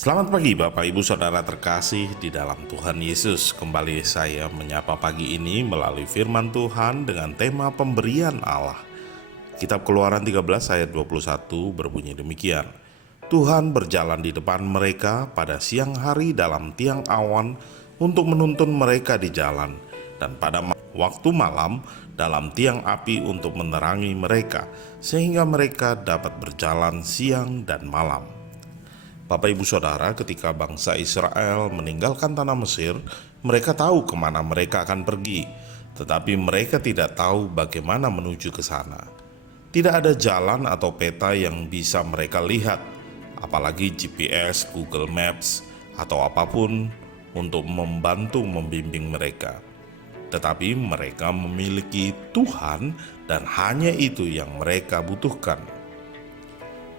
Selamat pagi Bapak Ibu Saudara terkasih di dalam Tuhan Yesus. Kembali saya menyapa pagi ini melalui firman Tuhan dengan tema pemberian Allah. Kitab Keluaran 13 ayat 21 berbunyi demikian. Tuhan berjalan di depan mereka pada siang hari dalam tiang awan untuk menuntun mereka di jalan, dan pada waktu malam dalam tiang api untuk menerangi mereka, sehingga mereka dapat berjalan siang dan malam. Bapak Ibu Saudara, ketika bangsa Israel meninggalkan tanah Mesir, mereka tahu kemana mereka akan pergi, tetapi mereka tidak tahu bagaimana menuju ke sana. Tidak ada jalan atau peta yang bisa mereka lihat, apalagi GPS, Google Maps, atau apapun untuk membantu membimbing mereka. Tetapi mereka memiliki Tuhan, dan hanya itu yang mereka butuhkan.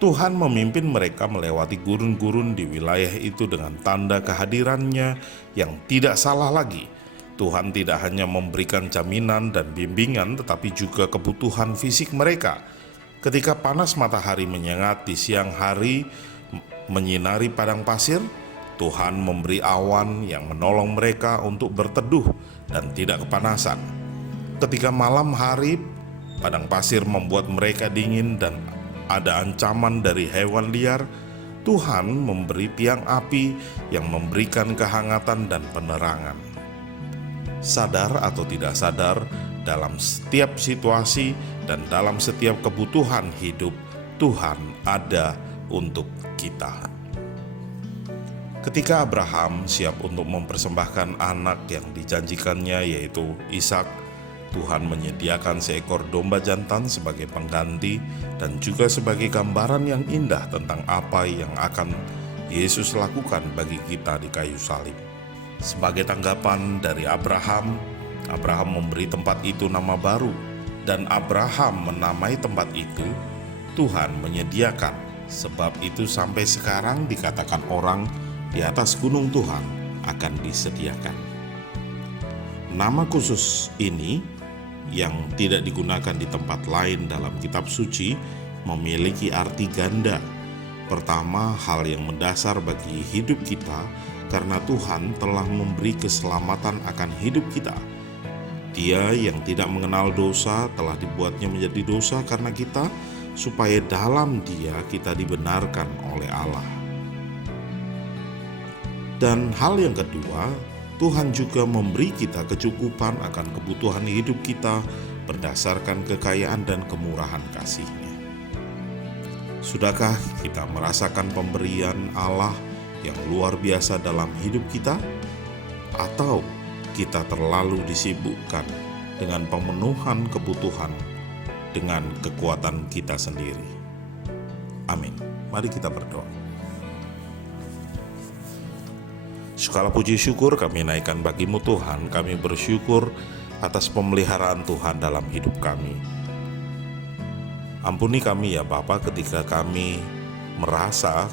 Tuhan memimpin mereka melewati gurun-gurun di wilayah itu dengan tanda kehadirannya yang tidak salah lagi. Tuhan tidak hanya memberikan jaminan dan bimbingan, tetapi juga kebutuhan fisik mereka. Ketika panas matahari menyengat di siang hari menyinari padang pasir, Tuhan memberi awan yang menolong mereka untuk berteduh dan tidak kepanasan. Ketika malam hari padang pasir membuat mereka dingin dan ada ancaman dari hewan liar, Tuhan memberi tiang api yang memberikan kehangatan dan penerangan. Sadar atau tidak sadar, dalam setiap situasi dan dalam setiap kebutuhan hidup, Tuhan ada untuk kita. Ketika Abraham siap untuk mempersembahkan anak yang dijanjikannya, yaitu Ishak, Tuhan menyediakan seekor domba jantan sebagai pengganti dan juga sebagai gambaran yang indah tentang apa yang akan Yesus lakukan bagi kita di kayu salib. Sebagai tanggapan dari Abraham memberi tempat itu nama baru, dan Abraham menamai tempat itu Tuhan menyediakan. Sebab itu sampai sekarang dikatakan orang di atas gunung Tuhan akan disediakan. Nama khusus ini yang tidak digunakan di tempat lain dalam kitab suci memiliki arti ganda. Pertama, hal yang mendasar bagi hidup kita karena Tuhan telah memberi keselamatan akan hidup kita. Dia yang tidak mengenal dosa telah dibuatnya menjadi dosa karena kita, supaya dalam Dia kita dibenarkan oleh Allah. Dan hal yang kedua, Tuhan juga memberi kita kecukupan akan kebutuhan hidup kita berdasarkan kekayaan dan kemurahan kasih-Nya. Sudahkah kita merasakan pemberian Allah yang luar biasa dalam hidup kita? Atau kita terlalu disibukkan dengan pemenuhan kebutuhan dengan kekuatan kita sendiri? Amin. Mari kita berdoa. Segala puji syukur kami naikkan bagi-Mu Tuhan. Kami bersyukur atas pemeliharaan Tuhan dalam hidup kami. Ampuni kami ya Bapa ketika kami merasa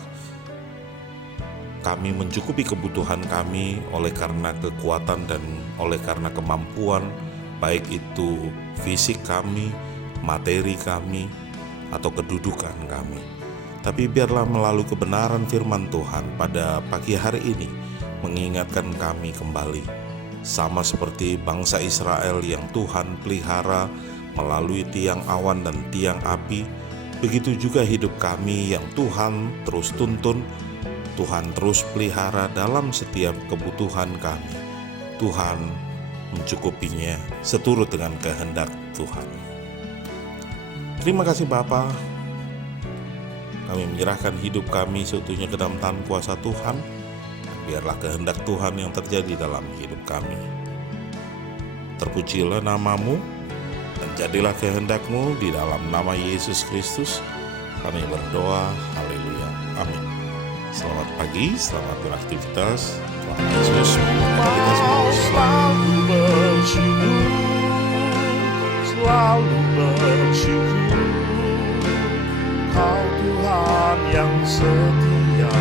kami mencukupi kebutuhan kami oleh karena kekuatan dan oleh karena kemampuan, baik itu fisik kami, materi kami, atau kedudukan kami. Tapi biarlah melalui kebenaran firman Tuhan pada pagi hari ini mengingatkan kami kembali, sama seperti bangsa Israel yang Tuhan pelihara melalui tiang awan dan tiang api, begitu juga hidup kami yang Tuhan terus tuntun, Tuhan terus pelihara dalam setiap kebutuhan kami. Tuhan mencukupinya seturut dengan kehendak Tuhan. Terima kasih Bapa. Kami menyerahkan hidup kami seutuhnya ke dalam tangan kuasa Tuhan. Biarlah kehendak Tuhan yang terjadi dalam hidup kami. Terpujilah nama-Mu, dan jadilah kehendak-Mu di dalam nama Yesus Kristus. Kami berdoa, haleluya, amin. Selamat pagi, selamat beraktivitas. Tuhan Yesus memberkati kita semua. Selalu bersyukur, Kau Tuhan yang setia,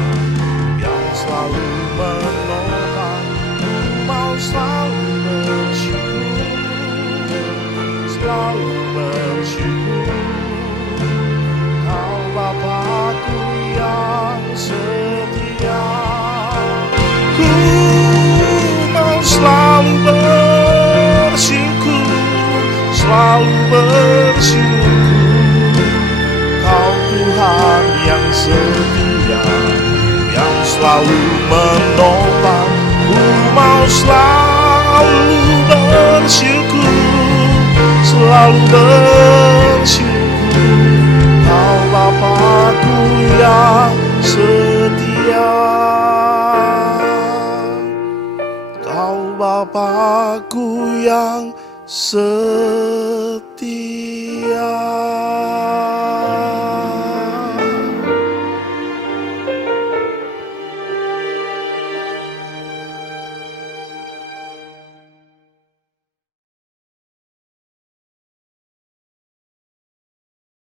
yang selalu menolong. Mau selalu bersyukur, Kau Bapa-Ku yang setia. selalu bersyukur. Kau Tuhan yang setia, yang selalu menopang. Ku mau selalu bersyukur, selalu bersyukur. Kau Bapa-Ku yang setia, Kau Bapa-Ku yang setia.